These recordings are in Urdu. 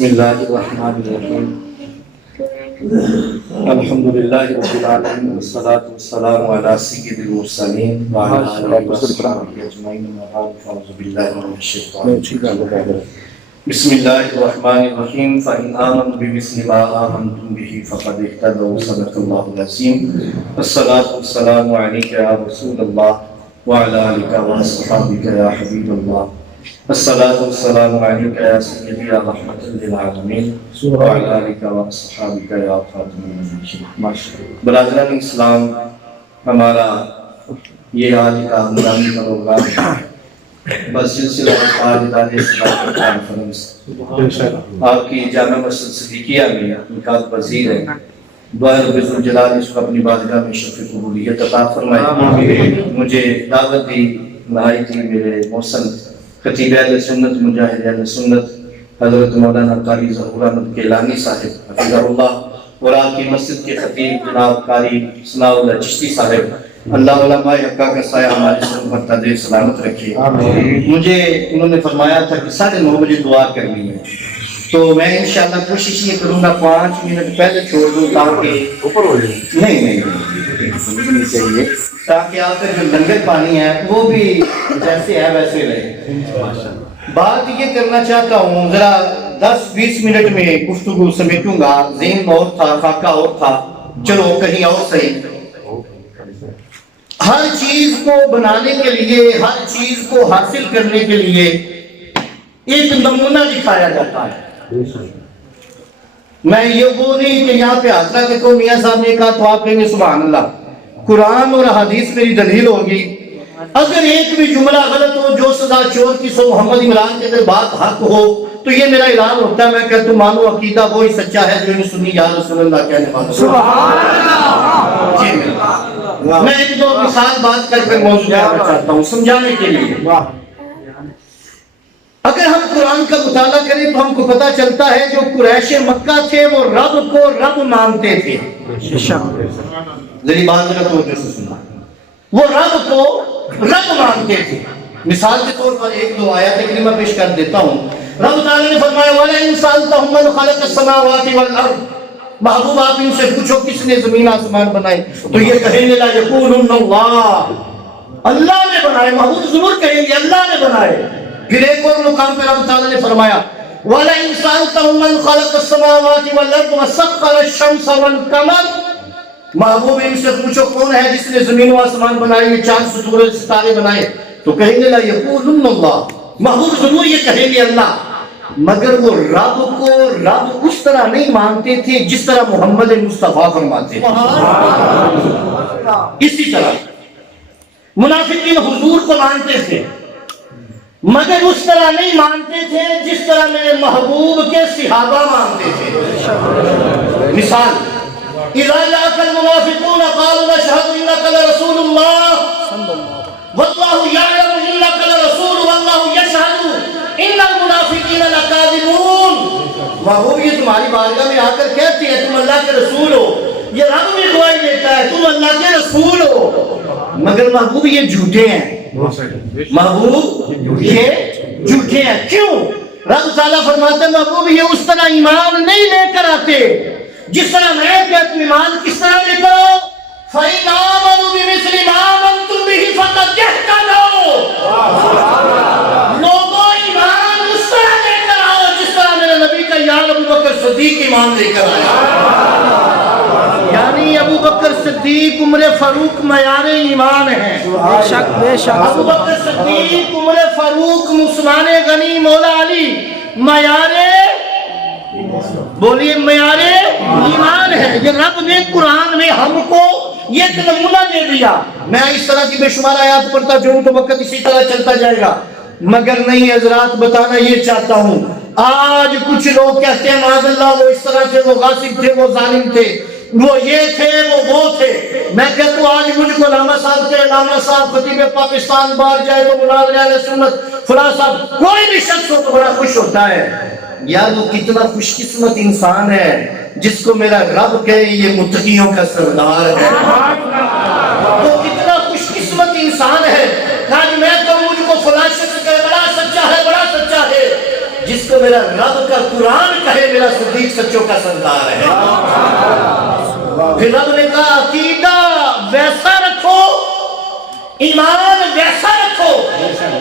بسم اللہ الرحمن الرحیم الحمدللہ رب العالمین والصلاة والسلام علی سید المرسلین وعلی آلہ وصحبہ اجمعین اعوذ باللہ من الشیطان الرجیم بسم اللہ الرحمن الرحیم فإن آمنوا بمثل ما آمنتم به فقد اهتدوا صدق اللہ العظیم الصلاة والسلام علیک یا رسول اللہ وعلی آلہ وصحبہ یا حبیب اللہ الصلاة والسلام علیک یا سیدی یا رحمت للعالمین وعلی آلہ وصحبہ یا خاتم النبیین۔ برادران اسلام، ہمارا یہ آج کا ہنگامی پروگرام بس سلسلہ تاجدار اسلام کانفرنس آپ کی جامع مسجد صدیقیہ میں انعقاد پذیر ہے۔ دعائے رب ذوالجلال اس کو اپنی بارگاہ میں شرف قبولیت عطا فرمائے۔ مجھے دعوت دی نہائی تھی میرے محسن خطیب اہل سنت مجاہد اہل سنت حضرت مولانا قاری ظہور احمد کیلانی صاحب حفظہ اللہ، اور آپ کی مسجد کے خطیب جناب قاری ثناء اللہ چشتی صاحب، اللہ علماء حقہ کا سایہ ہمارے سر پر تدیر سلامت رکھے۔ مجھے انہوں نے فرمایا تھا کہ 9:30 بجے دعا کرنی ہے، تو میں انشاءاللہ کوشش یہ کروں گا 5 منٹ پہلے چھوڑ دوں تاکہ نہیں چاہیے تاکہ آپ کا جو لنگر پانی ہے وہ بھی جیسے ہے ویسے رہے۔ بات یہ کرنا چاہتا ہوں، ذرا 10-20 منٹ میں گفتگو سمیٹوں گا، ذہن اور تھا، خاکہ اور تھا، چلو کہیں اور صحیح۔ ہر چیز کو بنانے کے لیے، ہر چیز کو حاصل کرنے کے لیے ایک نمونہ دکھایا جاتا ہے۔ میں یہ وہ نہیں کہ یہاں پہ حاضرہ کہ کوئی میاں صاحب نے کہا تو آپ کہیں گے سبحان اللہ، قرآن اور حدیث میری دلیل ہوگی۔ اگر ایک بھی جملہ غلط ہو، جو سزا چور کی سو محمد عمران کے اندر بات حق ہو، تو یہ میرا اعلان ہوتا ہے، میں کہتا ہوں مانو عقیدہ وہی سچا ہے جو انہیں سنی یا رسول اللہ کہنے والا۔ سبحان اللہ۔ میں ایک دو مثال بات کر کر موضوع کرنا چاہتا ہوں سمجھانے کے لیے۔ اگر ہم قرآن کا مطالعہ کریں تو ہم کو پتہ چلتا ہے جو قریش مکہ تھے وہ رب کو رب مانتے تھے۔ ذری بات ذرا توجہ سے سننا، وہ رب کو رب مانتے تھے۔ مثال کے طور پر ایک دو آیات کریمہ پیش کر دیتا ہوں۔ رب تعالیٰ نے فرمایا وَلَئِن سَأَلْتَهُم مَّنْ خَلَقَ السَّمَاوَاتِ وَالْأَرْضَ، محبوب آپ ان سے پوچھو کس نے زمین آسمان بنائے، تو یہ کہیں گے لا یقولن اللہ، اللہ نے بنائے۔ محبوب ضرور کہیں گے اللہ نے بنائے۔ پھر ایک اور مقام پہ رب تعالیٰ نے فرمایا وَلَئِن سَأَلْتَهُم مَّنْ خَلَقَ السَّمَاوَاتِ وَالْأَرْضَ وَسَخَّرَ الشَّمْسَ وَالْقَمَرَ، محبوب ان سے پوچھو کون ہے جس نے زمین و آسمان بنائے، یہ چاند سورج ستارے بنائے، تو کہیں گے لا یقولن اللہ، محبوب ضرور یہ کہیں گے اللہ۔ مگر وہ رب کو رب اس طرح نہیں مانتے تھے جس طرح محمد مصطفیٰ فرماتے تھے۔ اسی طرح منافقین حضور کو مانتے تھے مگر اس طرح نہیں مانتے تھے جس طرح میرے محبوب کے صحابہ مانتے تھے۔ مثال اذا جاءك المنافقون قالوا نشهد انك لرسول الله والله يعلم انك لرسول والله يشهد ان المنافقین لکاذبون، محبوب یہ تمہاری بارگاہ میں آ کر کہتے ہیں تم اللہ کے رسول ہو، یہ رب بھی گواہی دیتا ہے تم اللہ کے رسول ہو، مگر محبوب یہ جھوٹے ہیں۔ محبوب یہ جھوٹے ہیں، کیوں؟ رب تعالیٰ فرماتے ہیں محبوب یہ اس طرح ایمان نہیں لے کر آتے جس طرح میں کہتا ہوں۔ ایمان کس طرح لے کر آؤ؟ فَإِنْ آمَنُوا بِمِثْلِ مَا آمَنْتُمْ بِهِ فَقَدْ اهْتَدَوْا، ابوبکر صدیق ایمان لے کر آیا، یعنی ابوبکر صدیق عمر فاروق معیار ایمان ہے۔ ابوبکر صدیق عمر فاروق عثمان غنی مولا علی معیار، بولیے معیار ایمان ہے۔ یہ رب نے قرآن میں ہم کو یہ نمونہ دے دیا۔ میں اس طرح کی بے شمار آیات پڑھتا جاؤں تو وقت اسی طرح چلتا جائے گا، مگر نہیں حضرات بتانا یہ چاہتا ہوں آج کچھ لوگ کہتے ہیں معاذ اللہ وہ اس طرح تھے، وہ غاصب تھے، وہ ظالم تھے، وہ یہ تھے، وہ تھے۔ میں کہتا ہوں آج مجھ کو علامہ صاحب کے علامہ صاحب خطیب پاکستان باہر جائے تو مناظر اہل سنت فلاں صاحب کوئی بھی شخص ہو تو بڑا خوش ہوتا ہے۔ یار وہ کتنا خوش قسمت انسان ہے جس کو میرا رب کہے یہ متقیوں کا سردار ہے۔ وہ کتنا خوش قسمت انسان ہے، آج میں کہوں مجھ کو فلاں شخص کہے بڑا سچا ہے، بڑا سچا ہے، جس کو میرا رب کا قرآن کہے میرا صدیق سچوں کا سردار ہے. پھر رب نے کہا عقیدہ ویسا رکھو، ایمان ویسا رکھو.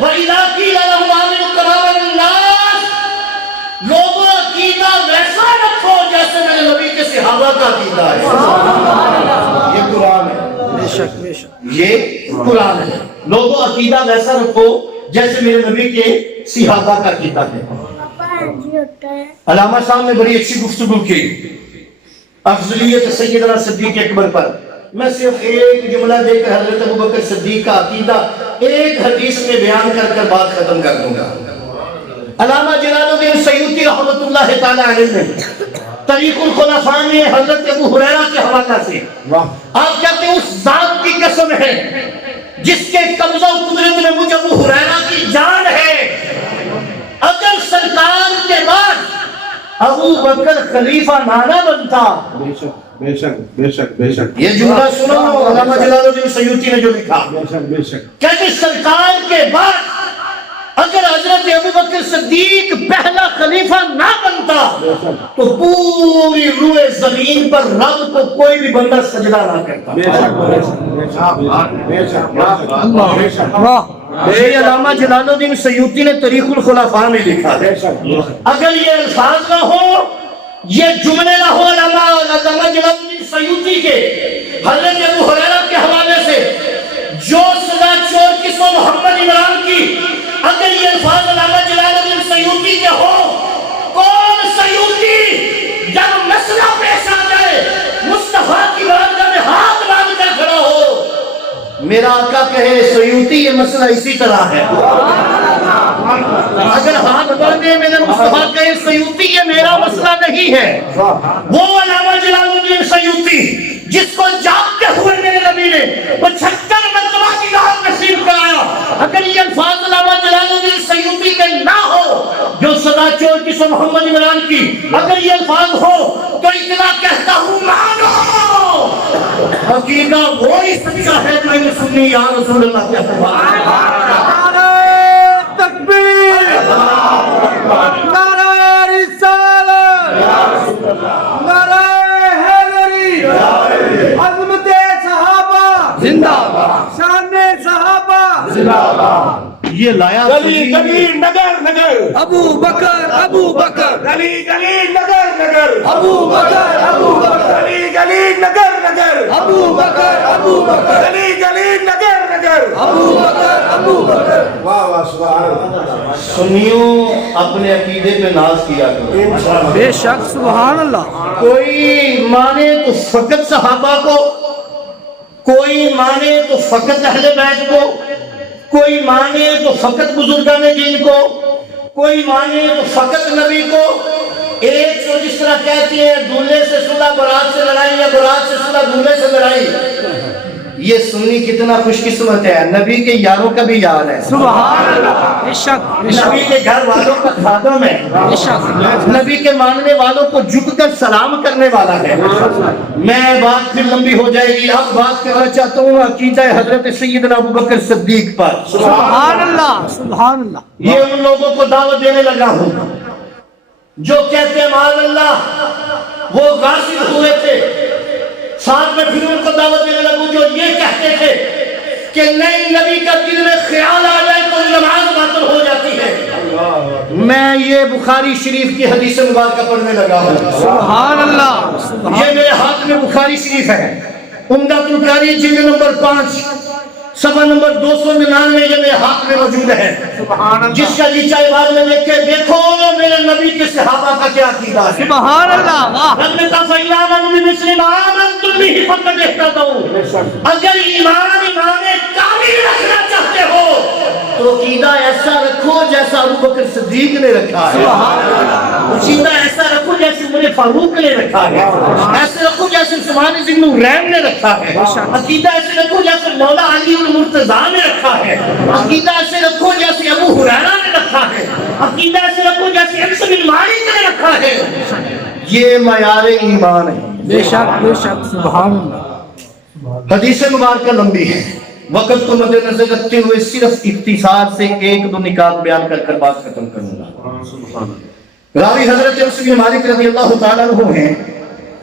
وَإِذَا قِيلَ لَهُمْ آمِنُوا كَمَا آمَنَ النَّاسُ، لوگوں عقیدہ ویسا رکھو جیسے میرے نبی کے صحابہ کا عقیدہ ہے. یہ قرآن ہے. بے شک بے شک یہ قرآن ہے. لوگوں عقیدہ ویسا رکھو جیسے میرے نبی کے صحابہ کا عقیدہ ہے. علامہ صاحب نے بڑی اچھی گفتگو کی افضلیت سیدنا صدیق اکبر پر. میں صرف ایک جملہ دے کر حضرت ابوبکر صدیق کا عقیدہ ایک حدیث میں بیان کر کر بات ختم کر دوں گا. علامہ جلال الدین سیوطی رحمۃ اللہ تعالی علیہ نے طریق الخلفاء میں حضرت ابو ہریرہ کے حوالہ سے آپ کہتے ہیں اس ذات کی قسم ہے جس کے قبضہ و قدرت میں مجھے ابو ہریرہ کی جان ہے، اگر سرکار کے بعد ابو بکر خلیفہ نہ بنتا. بے شک بے شک بے شک یہ جملہ سنو علامہ جلال الدین سیوطی نے جو لکھا. بے شک کہتے سرکار کے بعد اگر حضرت ابو بکر صدیق پہلا خلیفہ نہ بنتا تو پوری روئے زمین پر رب کو کوئی بھی بندہ سجدہ نہ کرتا. یہ علامہ جلال الدین سیوطی نے طریق الخلفاء میں لکھا ہے. اگر یہ الفاظ نہ ہو، یہ جملے نہ ہو علامہ جلال الدین سیوطی کے حضرت ابو ہریرہ کے حوالے سے جو سزا چور کس و محمد عمران کی، اگر یہ الفاظ علامہ جلال الدین سیوطی کے ہو، کون سیوطی جب مسئلہ پیش آ جائے مصطفیٰ کی بارگاہ میں ہاتھ باندھ کر کھڑا ہو، میرا آقا کہے سیوطی یہ مسئلہ اسی طرح ہے. اگر ہاتھ باندھے میرے مصطفیٰ کہے سیوطی یہ میرا مسئلہ نہیں ہے، وہ علامہ جلال الدین سیوطی جس کو جاگتے ہوئے میرے نبی نے 75 مرتبہ کی رات نصیب کرایا، اگر یہ الفاظ علامہ جلال الدین سیوطی کے نہ ہو جو سزا چور کی سو محمد عمران کی، اگر یہ الفاظ ہو تو اتنا کہتا ہوں مانو عقیدہ وہی سچا ہے جو انہیں سنی یا رسول اللہ کہتا ہے. تکبیر، نعرہ رسالت، نعرہ حیدری، عظمت صحابہ زندہ باد، شان صحابہ زندہ باد. یہ لایا گلی گلی نگر نگر ابو بکر گلی گلی نگر نگر ابو بکر گلی گلی نگر نگر ابو بکر گلی گلی نگر نگر ابو بکر. واہ واہ سبحان اللہ. سنیوں اپنے عقیدے پہ ناز کیا کرو. بے شک سبحان اللہ. کوئی مانے تو فقط صحابہ کو، کوئی مانے تو فقط اہل بیت کو، کوئی مانے تو فقط بزرگان دین کو، کوئی مانے تو فقط نبی کو. ایک تو جس طرح کہتے ہیں دولہے سے صلح برات سے لڑائی یا برات سے صلح دولہے سے لڑائی. یہ سنی کتنا خوش قسمت ہے، نبی کے یاروں کا بھی یار ہے. سبحان اللہ. بے شک نبی کے گھر والوں کا خادم ہے، بے شک نبی کے ماننے والوں کو جھک کر سلام کرنے والا ہے. میں بات پھر لمبی ہو جائے گی، اب بات کرنا چاہتا ہوں عقیدہ حضرت سیدنا ابوبکر صدیق پر. سبحان اللہ سبحان اللہ. یہ ان لوگوں کو دعوت دینے لگا ہوں جو کہتے ہیں معاذ اللہ وہ غاصب ہوئے تھے، ساتھ میں پھر ان کو دعوت دینے لگوں جو یہ کہتے تھے کہ نئی نبی کا دل میں خیال آ جائے تو نماز باطل ہو جاتی ہے. میں یہ بخاری شریف کی حدیث مبارکہ پڑھنے لگا ہوں. سبحان اللہ. یہ میرے ہاتھ میں بخاری شریف ہے، عمدۃ القاری جلد نمبر 5 صفحہ نمبر 299 یہ میرے ہاتھ میں موجود ہے. جس کا جی چاہے بعد میں دیکھ کے دیکھو میرے نبی کے صحابہ کا کیا عقیدہ ہے. سبحان اللہ. واہ. رب نے کہا فَإِنْ آمَنُوا بِمِثْلِ مَا آمَنْتُم بِهِ فَقَدِ اهْتَدَوْا. اگر ایمان کامل رکھنا چاہتے ہو تو عقیدہ ایسا رکھو جیسا ابوبکر صدیق نے رکھا ہے. عقیدہ ایسا رکھو جیسے عمر فاروق نے رکھا ہے، ایسے رکھو جیسے عثمان ذی النورین نے رکھا ہے. عقیدہ ایسے رکھو جیسے مولا علی المرتضیٰ نے رکھا ہے. عقیدہ ایسے رکھو جیسے ابو ہریرہ نے رکھا ہے. عقیدہ ایسے رکھو جیسے انس بن مالک نے رکھا ہے. یہ معیار ایمان ہے. بے شک بے شک سبحان اللہ. حدیث مبارکہ لمبی ہے، وقت کو مد نظر رکھتے ہوئے صرف اختصار سے ایک دو نکات بیان کر کر بات ختم کروں گا. راوی حضرت انس بن مالک رضی اللہ تعالیٰ عنہ ہیں،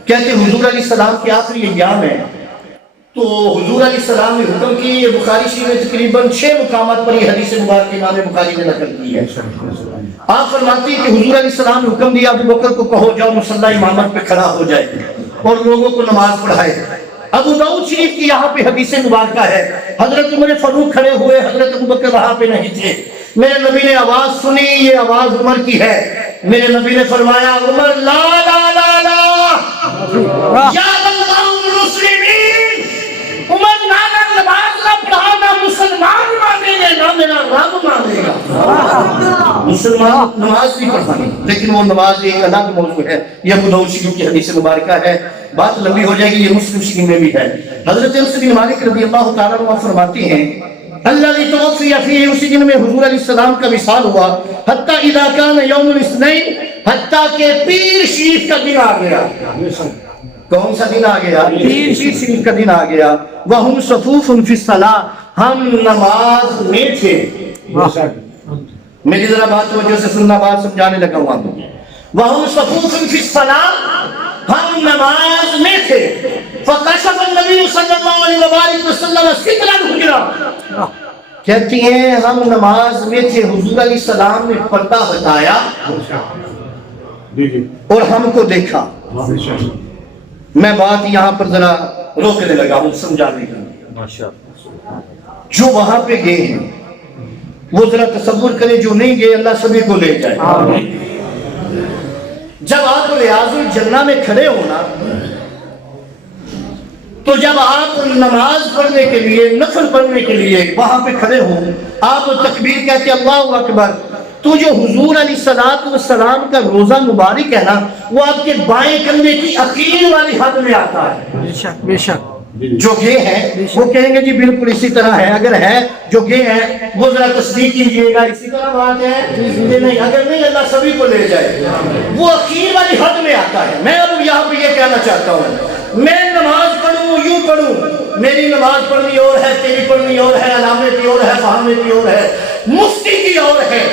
کہتے حضور علیہ السلام کے آخری ایام ہیں تو حضور علیہ السلام نے حکم کی، یہ بخاری شریف میں تقریباً 6 مقامات پر یہ حدیث مبارک امام بخاری نے نقل کی ہے۔ آپ فرماتی ہیں کہ حضور علیہ السلام نے حکم دیا ابو بکر کو کہو جاؤ مصلی امامت پہ کھڑا ہو جائے اور لوگوں کو نماز پڑھائے۔ ابو داؤد شریف کی یہاں پہ حدیث مبارکہ ہے، حضرت عمر فاروق کھڑے ہوئے، حضرت ابو بکر وہاں پہ نہیں تھے، میرے نبی نے آواز سنی، یہ آواز عمر کی ہے، میرے نبی نے فرمایا عمر لا لا لا لا یا اللہ المسلمین، عمر نہ نماز کا پڑھانا مسلمان مانیں گے نہ میرا رب مانے گا۔ مسلمان نماز نہیں پڑھانی لیکن وہ نماز ایک الگ موضوع ہے، یہ ابو داؤد شریف کی حدیث مبارکہ ہے، بات لمبی ہو جائے گی، یہ مسلم شریف میں بھی ہے۔ حضرت انس بن مالک رضی اللہ تعالیٰ عنہ فرماتی ہیں اللہ توفی فیہ، اسی دن میں حضور علیہ السلام کا وصال ہوا، حتیٰ اذا کان یوم الاثنین، حتیٰ کہ پیر شریف کا دن آ گیا۔ کون سا دن آ گیا؟ پیر شریف کا دن آ گیا۔ وہم صفوف فی الصلاۃ، ہم نماز میں تھے۔ میری ذرا بات توجہ سے سننا، بات سمجھانے لگا ہوا ہوں۔ وہم صفوف فی الصلاۃ، ہم نماز میں تھے۔ فکشف النبی صلی اللہ علیہ وآلہ وسلم ستر الحجرہ، کہتی ہیں ہم نماز میں تھے، حضور علیہ السلام نے پردہ ہٹایا اور ہم کو دیکھا۔ میں بات یہاں پر ذرا روکنے لگا ہوں سمجھانے کا۔ جو وہاں پہ گئے ہیں وہ ذرا تصور کریں، جو نہیں گئے اللہ سبھی کو لے جائے۔ جب آپ ریاض الجنہ میں کھڑے ہونا تو جب آپ نماز پڑھنے کے لیے، نفل پڑھنے کے لیے وہاں پہ کھڑے ہوں، آپ تکبیر کہتے اللہ اکبر، تو جو حضور علیہ السلام کا روزہ مبارک ہے نا، وہ آپ کے بائیں کندھے کی اخیر والی حد میں آتا ہے۔ بے شک بے شک۔ جو گئے ہیں وہ کہیں گے جی بالکل اسی طرح ہے، اگر ہے جو گئے ہیں وہ ذرا تصدیق کیجئے گا اسی طرح بات ہے کہ نہیں، اگر نہیں اللہ سبھی کو لے جائے، وہ اخیر والی حد میں آتا ہے۔ میں اب یہاں پہ یہ کہنا چاہتا ہوں، میں نماز پڑھوں یوں پڑھوں، میری نماز پڑھنی اور ہے، تیری پڑھنی اور ہے، علامے کی اور ہے، فہامے کی اور ہے، مفتی کی اور ہے۔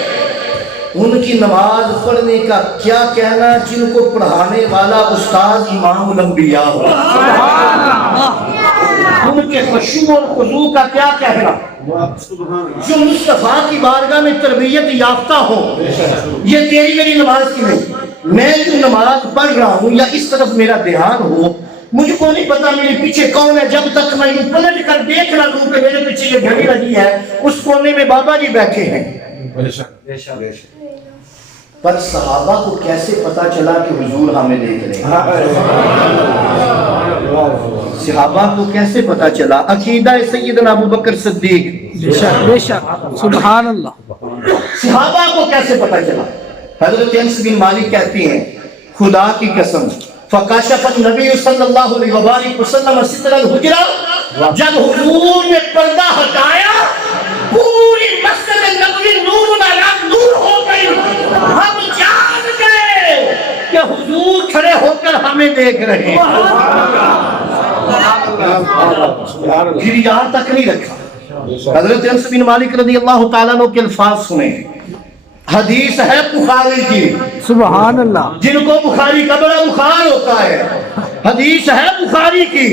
ان کی نماز پڑھنے کا کیا کہنا جن کو پڑھانے والا استاد امام الانبیاء ہو، ان کے خشوع اور خضوع کا کیا کہنا، جو مصطفیٰ کی بارگاہ میں تربیت یافتہ ہو۔ یہ تیری میری نماز کی نہیں، میں جو نماز پڑھ رہا ہوں یا اس طرف میرا دھیان ہو، مجھے کو نہیں پتا میرے پیچھے کون ہے، جب تک میں یوں پلٹ کر دیکھ رہا ہوں کہ میرے پیچھے یہ گھڑی لگی ہے، اس کونے میں بابا جی بیٹھے ہیں۔ پر صحابہ کو کیسے پتا چلا کہ حضور ہمیں دیکھ رہے ہیں؟ صحابہ کو کیسے پتا چلا؟ عقیدہ سیدنا ابو بکر صدیق، بے شک بے شک، سبحان اللہ۔ صحابہ کو کیسے پتا چلا؟ حضرت انس بن مالک کہتی ہیں خدا کی قسم، فکشف النبی صلی اللہ علیہ وآلہ وسلم ستر الحجرہ، جب حضور نے پردہ ہٹایا پوری مسجد نبوی نور علی نور ہو گئی، ہم جان گئے کہ حضور کھڑے ہو کر ہمیں دیکھ رہے ہیں۔ پھر یہاں تک نہیں رکھا، حضرت انس بن مالک رضی اللہ تعالیٰ عنہ کے الفاظ سنیں، حدیث ہے بخاری کی، سبحان اللہ، جن کو بخاری کا بڑا بخار ہوتا ہے، حدیث ہے بخاری کی،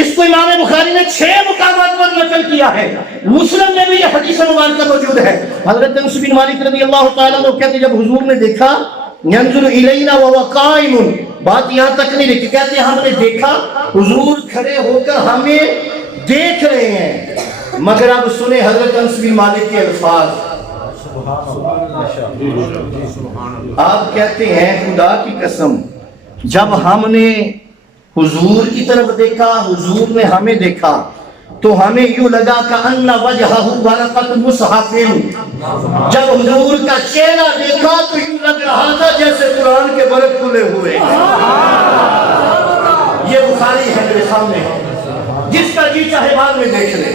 اس کو امام بخاری نے 6 مقامات پر نقل کیا ہے، مسلم میں بھی یہ حدیث مبارکہ موجود ہے۔ حضرت انس بن مالک رضی اللہ تعالیٰ عنہ کہتے جب حضور نے دیکھا ينظر الینا وهو قائم، بات یہاں تک نہیں لکھی، کہتے ہیں ہم نے دیکھا حضور کھڑے ہو کر ہمیں دیکھ رہے ہیں، مگر اب سنیں حضرت انس بن مالک کے الفاظ، آپ کہتے ہیں خدا کی قسم جب ہم نے حضور کی طرف دیکھا، حضور نے ہمیں دیکھا تو ہمیں یوں لگا کہ ان وجہہ ورقۃ مصحف، جب حضور کا چہرہ دیکھا تو یوں لگ رہا تھا جیسے قرآن کے ورق کھلے ہوئے۔ یہ بخاری ہے میرے سامنے، جس کا جی چاہے بعد میں دیکھ لے۔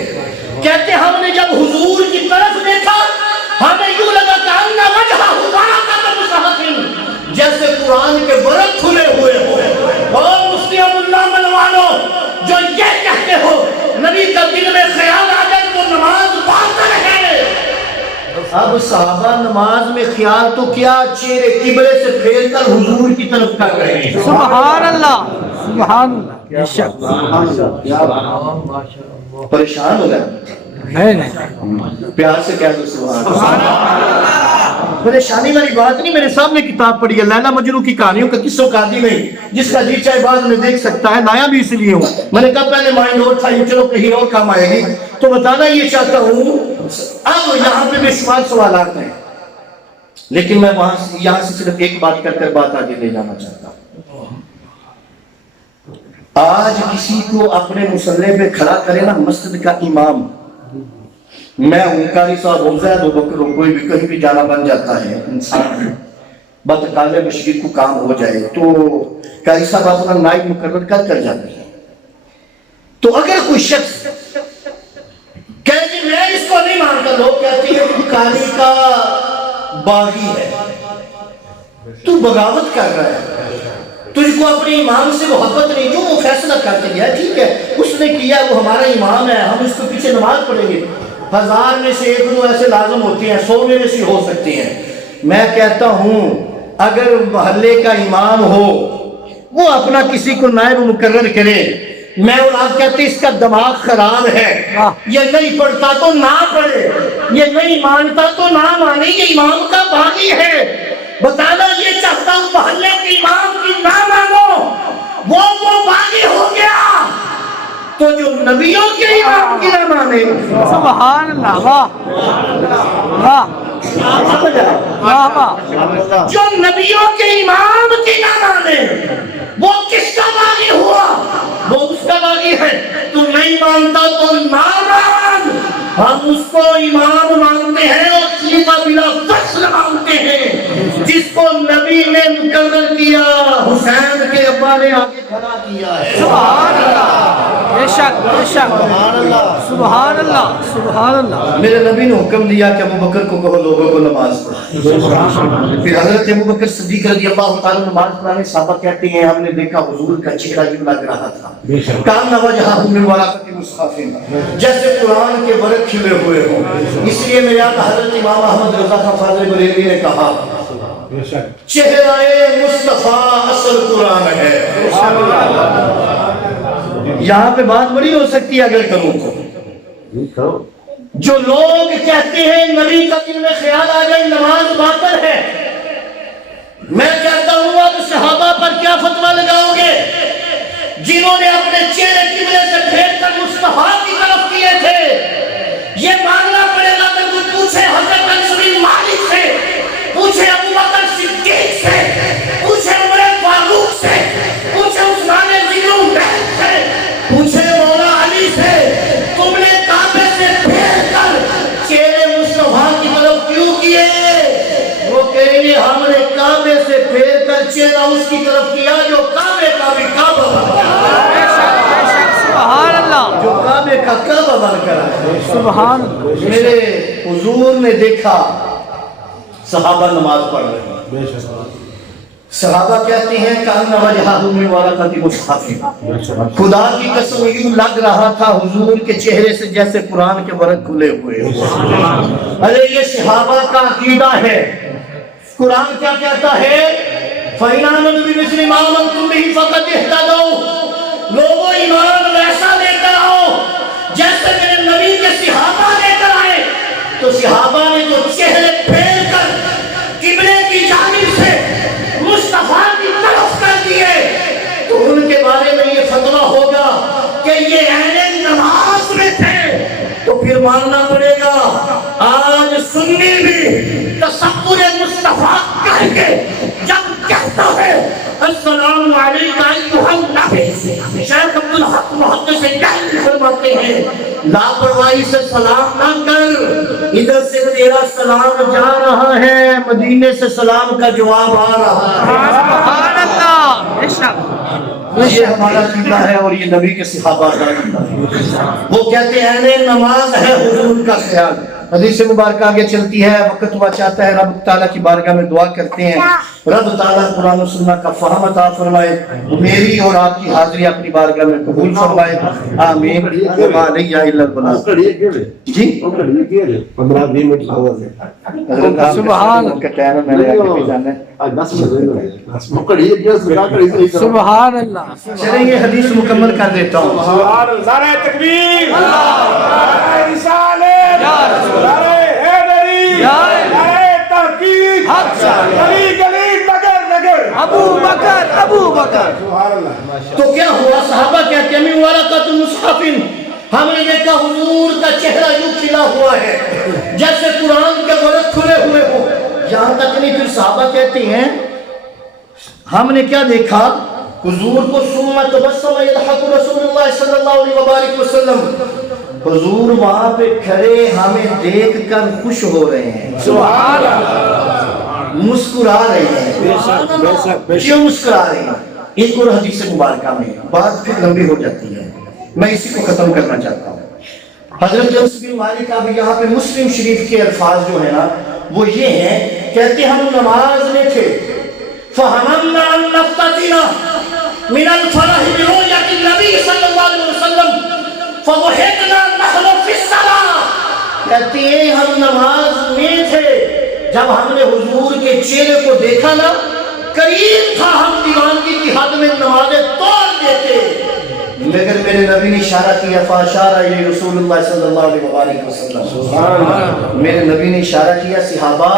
کہتے ہم نے جب حضور کی طرف دیکھا ہمیں یوں لگا کہ ان وجہہ ورقۃ مصحف، جیسے قرآن کے ورق کھلے ہوئے ہو۔ اور مفتی عبداللہ منوالو جو یہ کہتے ہو نبی کا دل میں خیال آ جائے تو نماز باطل ہے، اب صحابہ نماز میں خیال تو کیا چہرے قبلے سے پھیر کر حضور کی طرف کر رہے ہیں. سبحان اللہ سبحان اللہ. بے شک. پریشان ہو گئے؟ نہیں پیار سے کہہ دو سبحان اللہ. پریشانی والی بات نہیں. میرے سامنے کتاب پڑھی ہے لیلا مجنون کی کہانیوں کا قصوں کا عادی نہیں، جس کا جی چاہے بعد میں دیکھ سکتا ہے. لایا بھی اس لیے ہوں. میں نے کہا پہلے مائنڈ اور تھا، یہ چلو کہیں اور کام آئے گی، تو بتانا یہ چاہتا ہوں. اب یہاں پہ بے شمار سوالات ہیں، لیکن میں یہاں سے صرف ایک بات کر کر بات آگے لے جانا چاہتا ہوں. آج کسی کو اپنے مصلی پہ کھڑا کرے نا مسجد کا امام، میں ہوں قاری صاحب ہو زید ہو بکر ہو، کوئی بھی کہیں بھی جانا بن جاتا ہے انسان، بتقال بشیر کو کام ہو جائے تو قاری صاحب اپنا نائب مقرر کر جاتے ہیں. تو اگر کوئی شخص کہ جی میں اس کو نہیں مانتا، لوگ کہتے ہیں کہ قاری کا باغی ہے، تو بغاوت کر رہا ہے، تجھ کو اپنے امام سے محبت نہیں، جو وہ فیصلہ کر کے گیا ٹھیک ہے اس نے کیا، وہ ہمارا امام ہے، ہم اس کے پیچھے نماز پڑھیں گے. 1000 میں سے 1-2 ایسے لازم ہوتے ہیں، 100 میں سے ہو سکتے ہیں. میں کہتا ہوں اگر محلے کا امام ہو وہ اپنا کسی کو نائب مقرر کرے، میں اور آپ کہتے ہیں اس کا دماغ خراب ہے، یہ نہیں پڑھتا تو نہ پڑھے، یہ نہیں مانتا تو نہ مانے، یہ امام کا باغی ہے. بتانا یہ چاہتا ہوں محلے کے امام کی نہ مانو، وہ باغی ہو گیا، تو جو نبیوں کے امام کی نہ مانے. سبحان اللہ. واہ واہ واہ واہ. جو نبیوں کے امام کی نہ مانے وہ کس کا باغی ہوا؟ وہ اس کا باغی ہے. تو نہیں مانتا تو نہ مان، ہم اس کو امام مانتے ہیں اور خلیفہ بلا فصل مانتے ہیں، جس کو نبی نے مقرر کیا، حسین کے ابا نے آگے کھڑا کیا ہے. سبحان اللہ. بے شک بے شک. سبحان اللہ سبحان اللہ. میرے نبی نے حکم دیا کہ ابو بکر کو کہو لوگوں کو نماز پڑھائیں. پھر حضرت ابو بکر صدیق رضی اللہ تعالیٰ نماز پڑھانے. صحابہ کہتے ہیں ہم نے دیکھا حضور کا چہرہ یوں لگ رہا تھا کان وجہہ من ورقۃ مصحف، جیسے قرآن کے ورق کھلے ہوئے ہوں. اس لیے میرے آقا حضرت امام احمد رضا خان فاضل بریلوی نے کہا چہرہ مصطفیٰ اصل قرآن ہے. یہاں پہ بات بڑی ہو سکتی ہے اگر کروں تو. جو لوگ کہتے ہیں نبی کا دل میں خیال آ جائے نماز باطل ہے، میں کہتا ہوں اب صحابہ پر کیا فتویٰ لگاؤ گے جنہوں نے اپنے چہرے قبلے سے پھیر کر مصطفیٰ کی طرف کیے تھے؟ یہ ماننا پڑے گا. اگر کوئی پوچھے حضرت انس بن مالک سے، پوچھے ابو بکر صدیق سے، پوچھے عمر فاروق سے، پوچھے عثمان ذی النورین سے، پوچھے مولا علی سے، تم نے کعبے سے پھیر کر چہرے مصطفیٰ کی طرف کیوں کیے؟ وہ کہیں گے ہم نے کعبے سے پھیر کر چہرہ اس کی طرف کیا جو کعبے کا بھی کعبہ بن کر سبحان اللہ. جو کعبے کا کعبہ بن کر ہے. سبحان اللہ. میرے حضور نے دیکھا صحابہ نماز پڑھ رہے ہیں. صحابہ کہتے ہیں کان وجہہ من ورقۃ مصحف، خدا کی قسم یوں لگ رہا تھا حضور کے چہرے سے جیسے قرآن کے ورق کھلے ہوئے. ارے یہ صحابہ کا عقیدہ ہے. قرآن کیا کہتا ہے؟ فَإِنْ آمَنُوا بِمِثْلِ مَا آمَنْتُمْ بِهِ فَقَدِ اهْتَدَوْا. لوگوں ایمان ویسا لے کر آؤ جیسے میرے نبی کے صحابہ لے کر آئے. تو صحابہ نے جو چہرے پھیر کر قبلے کی جانب سے مصطفیٰ کی طرف کر دیے تو ان کے بارے میں یہ فتویٰ ہوگا کہ یہ اہل نماز میں تھے. تو پھر ماننا پڑے گا آج سنی بھی تصور مصطفیٰ کہہ کے جب کہتا ہے السلام علیکم ایھا النبی، شیخ عبدالحق محدث دہلوی فرماتے ہیں لاپرواہی سے سلام نہ کر، ادھر سے تیرا سلام جا رہا ہے، مدینے سے سلام کا جواب آ رہا ہے. سبحان اللہ. بے شک. یہ ہمارا عقیدہ ہے اور یہ نبی کے صحابہ کا عقیدہ ہے. وہ کہتے ہیں نماز ہے حضور کا خیال. حدیث مبارکہ آگے چلتی ہے، وقت ہوا چاہتا ہے رب تعالیٰ کی بارگاہ میں دعا کرتے ہیں، رب تعالیٰ قرآن و سنت کا فہم عطا فرمائے، میری اور آپ کی حاضری اپنی بارگاہ میں قبول فرمائے، آمین وما علیہ الا البلاغ۔ جی 15-20 منٹ سبحان سبحان اللہ۔ چلیں یہ حدیث مکمل کر دیتا ہوں۔ نعرہ تکبیر، نعرہ رسالت، نعرہ حیدری، نعرہ تحقیق، گلی گلی نگر نگر ابو بکر ابو بکر۔ تو کیا ہوا؟ صحابہ کہتے ہیں من ورقۃ مصحف، ہم نے دیکھا حضور کا چہرہ یوں کھلا ہوا ہے جیسے قرآن کے ورق کھلے ہوئے ہوں۔ یہاں تک نہیں، پھر صحابہ کہتے ہیں ہم نے کیا دیکھا؟ حضور کو ثم تبسم یضحک رسول اللہ صلی اللہ علیہ وآلہ وسلم، حضور وہاں پہ کھڑے ہمیں دیکھ کر خوش ہو رہے ہیں، سبحان اللہ، مسکرا رہے ہیں۔ کیوں مسکرا رہے ہیں؟ ایک اور حدیث مبارکہ میں بات پھر لمبی ہو جاتی ہے، میں اسی کو ختم کرنا چاہتا ہوں۔ حضرت انس بن مالک کا بھی یہاں پہ مسلم شریف کے الفاظ جو ہے نا وہ یہ ہیں، کہتے ہیں ہم نماز میں تھے، فہمنا ان نفتتنا من الفرح برؤیت النبی صلی اللہ علیہ وسلم فوحدنا نحن فی الصلاۃ، کہتے ہیں ہم نماز میں تھے، جب ہم نے حضور کے چہرے کو دیکھا نا، قریب تھا ہم دیوانگی کی حد میں نمازیں توڑ دیتے، مگر میرے نبی نے اشارہ کیا، فاشار الی رسول اللہ صلی اللہ علیہ وآلہ وسلم، میرے نبی نے اشارہ کیا صحابہ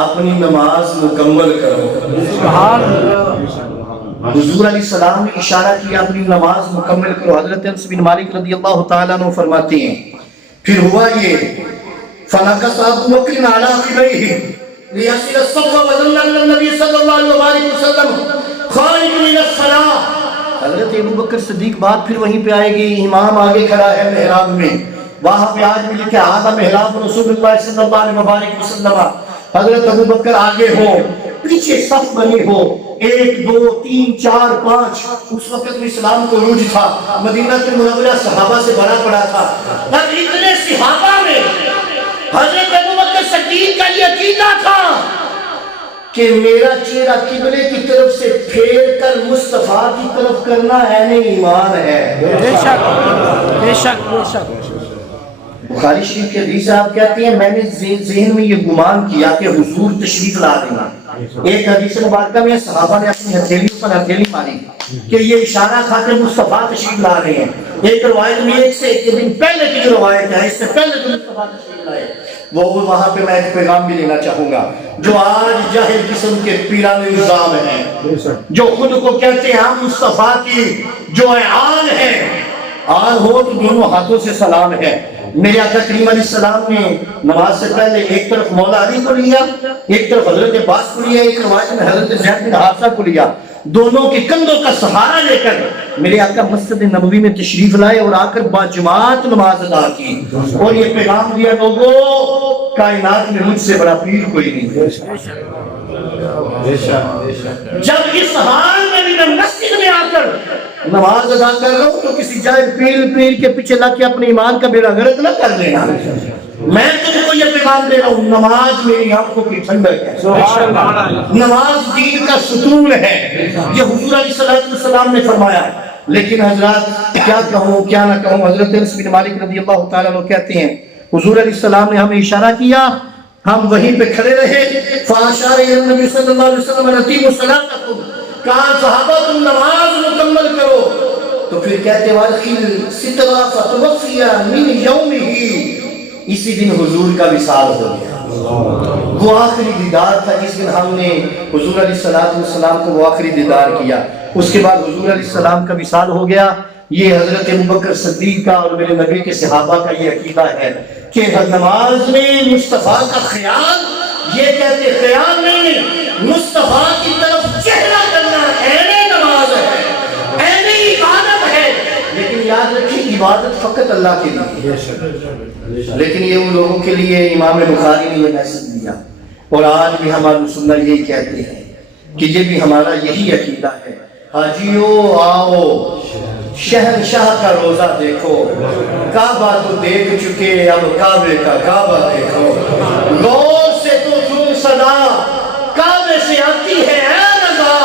اپنی نماز مکمل کرو۔ سبحان اللہ۔ حضور علیہ السلام نے اشارہ کیا اپنی نماز مکمل کرو۔ حضرت انس بن مالک رضی اللہ تعالیٰ عنہ فرماتے ہیں پھر ہوا یہ، فنکس ابو بکر علی عقبیہ لیصل الصف وظن ان النبی صلی اللہ علیہ وسلم خارج من الصلاۃ، حضرت ابو بکر صدیق بات پھر وہیں پہ آئے گی، امام آگے کھڑا ہے محراب میں، وہاں پہ آج بھی لکھا آدھا محراب رسول اللہ صلی اللہ علیہ وسلم، حضرت ابو بکر آگے ہو، پیچھے صف بنی ہو، 1 2 3 4 5، اس وقت میں اسلام کو عروج تھا، مدینہ منورہ صحابہ سے بڑا پڑا تھا، تب اتنے صحابہ میں حضرت ابو بکر صدیق کا یہ عقیدہ تھا کہ میرا چہرہ قبلے کی طرف سے پھیر کر مصطفیٰ کی طرف کرنا عین ایمان ہے۔ بے شک بے شک بے شک۔ بخاری شریف کے حدیث آپ کہتے ہیں میں نے ذہن میں یہ گمان کیا کہ حضور تشریف لا دیں گے۔ ایک حدیث مبارکہ میں صحابہ نے اپنی ہتھیلیوں پر ہتھیلی ماری کہ یہ اشارہ تھا کہ مصطفیٰ تشریف لا رہے ہیں۔ ایک روایت میں ایک سے ایک دن پہلے کی جو روایت ہے، اس سے پہلے جو مصطفیٰ تشریف لائے، وہ وہاں پہ میں ایک پیغام بھی لینا چاہوں گا جو آج جاہل قسم کے پیران نظام ہیں، جو خود کو کہتے ہیں ہم مصطفیٰ کی جو آن ہے، آن ہو تو دونوں ہاتھوں سے سلام ہے۔ میرے آقا کریم علیہ السلام نے نماز سے پہلے ایک طرف مولا علی کو لیا، ایک طرف حضرت عباس کو لیا، ایک روایت میں حضرت زید بن حارثہ کو لیا، دونوں کے کندھوں کا سہارا لے کر میرے آقا مسجد نبوی میں تشریف لائے اور آ کر باجماعت نماز ادا کی اور یہ پیغام دیا، لوگوں کائنات میں مجھ سے بڑا پیر کوئی نہیں۔ جب اس حال میں بھی میں مسجد میں آ کر نماز ادا کر رہا ہوں تو کسی جائے پیر کے پیچھے لگ کے اپنے ایمان کا بیڑا غرق نہ کر لینا۔ میں تجھ کو یہ پیغام دے رہا ہوں، نماز میری آنکھوں کی ٹھنڈک ہے، نماز دین کا ستون ہے، یہ حضور علیہ السلام نے فرمایا۔ لیکن حضرات کیا کہوں کیا نہ کہوں، حضرت انس بن مالک رضی اللہ تعالیٰ عنہ کہتے ہیں حضور علیہ السلام نے ہمیں اشارہ کیا، ہم وہیں پہ کھڑے رہے، فاشار الی النبی صلی اللہ علیہ وسلم اتیموا صلاتکم، کہا صحابہ تم نماز مکمل کرو، تو پھر کہتے وادخل سترا فتوفی من یومہ، اسی دن حضور کا وصال ہو گیا۔ وہ آخری دیدار تھا جس دن ہم نے حضور علیہ السلام کو وہ آخری دیدار کیا، اس کے بعد حضور علیہ السلام کا وصال ہو گیا۔ یہ حضرت ابوبکر صدیق کا اور میرے نبی کے صحابہ کا یہ عقیدہ ہے کہ نماز میں مصطفیٰ کا خیال، یہ کہتے خیال نہیں، مصطفیٰ کی طرف چہرہ کرنا عین نماز ہے، عین عبادت ہے۔ لیکن یاد رکھیں عبادت فقط اللہ کے لیے، لیکن یہ ان لوگوں کے لیے امام بخاری نے یہ میسج دیا، اور آج بھی ہمارے سنت یہی کہتے ہیں کہ یہ بھی ہمارا یہی عقیدہ ہے حاجیوں آؤ شہنشاہ کا روزہ دیکھو، کعبہ تو دیکھ چکے اب کعبے کا کعبہ دیکھو، غور سے تو سن صدا کعبے سے آتی ہے اے رضا،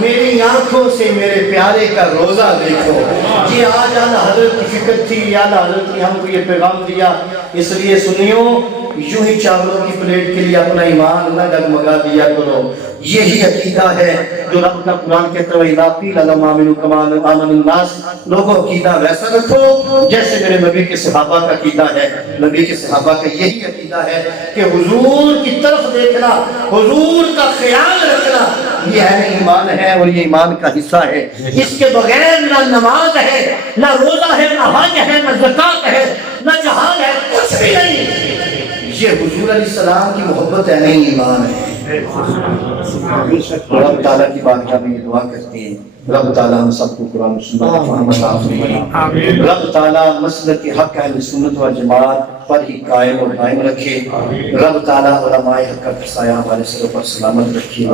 میری آنکھوں سے میرے پیارے کا روزہ دیکھو۔ یہ آج اعلیٰ حضرت کی فکر تھی، اعلیٰ حضرت نے ہم کو یہ پیغام دیا، اس لیے سنیو یوں ہی چاولوں کی پلیٹ کے لیے اپنا ایمان نہ ڈگمگا دیا کرو۔ یہی عقیدہ ہے جو رب کا قرآن کہتا ہے اِذَا قِیلَ لَهُمْ آمِنُوا كَمَا آمَنَ النَّاسُ، لوگوں عقیدہ ویسا رکھو جیسے میرے نبی کے صحابہ کا عقیدہ ہے۔ نبی کے صحابہ کا یہی عقیدہ ہے کہ حضور کی طرف دیکھنا، حضور کا خیال رکھنا، یہ ہے ایمان ہے اور یہ ایمان کا حصہ ہے۔ اس کے بغیر نہ نماز ہے، نہ روزہ ہے، نہ حج ہے، نہ زکوٰۃ ہے، نہ جہاد ہے، کچھ بھی نہیں۔ یہ حضور علیہ السلام کی محبت ہے، نہیں ایمان ہے۔ رب تعالیٰ کی بارگاہ میں یہ دعا کرتے ہیں، رب تعالیٰ ہم سب کو قرآن و سنت کی فہم عطا فرمائے، رب تعالیٰ مسلک حق اہل سنت و جماعت پر ہی قائم اور دائم رکھے، رب تعالیٰ علماء حق کا سایہ ہمارے سروں پر سلامت رکھے۔